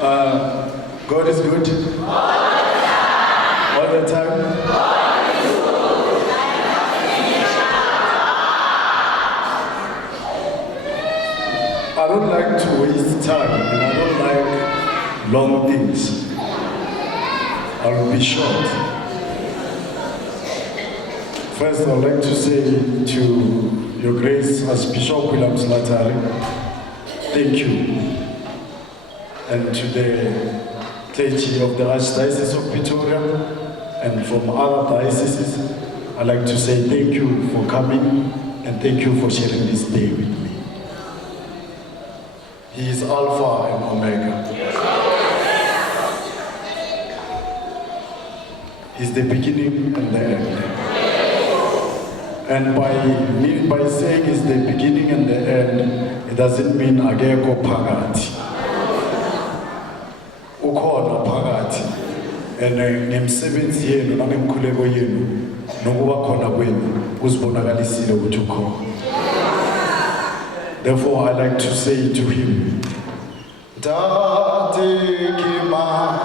God is good. All the time. I don't like to waste time and I don't like long things. I'll be short. First, I'd like to say to Your Grace as Bishop William Slatari, thank you. And to the clergy of the Archdiocese of Pretoria and from other dioceses, I'd like to say thank you for coming and thank you for sharing this day with me. He is Alpha and Omega. He's the beginning and the end. And by saying it's the beginning and the end, it doesn't mean ageko phakathi. Ukhona phakathi. And ngemsebenzi yenu nangemkhuleko yenu nokuba khona kwenu uzibonakalisile ukuthi ukhona. Therefore, I like to say to him, Tate Kima.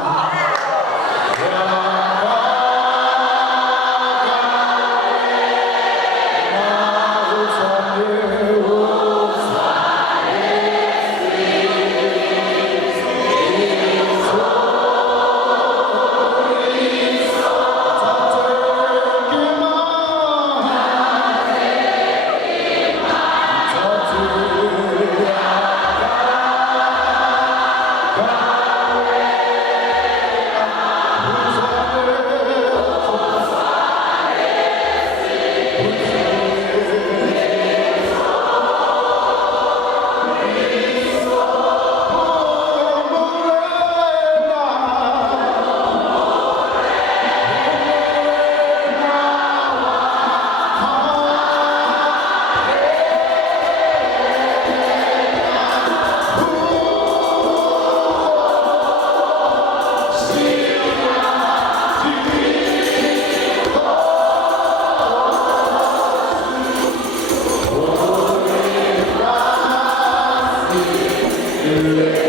Yeah.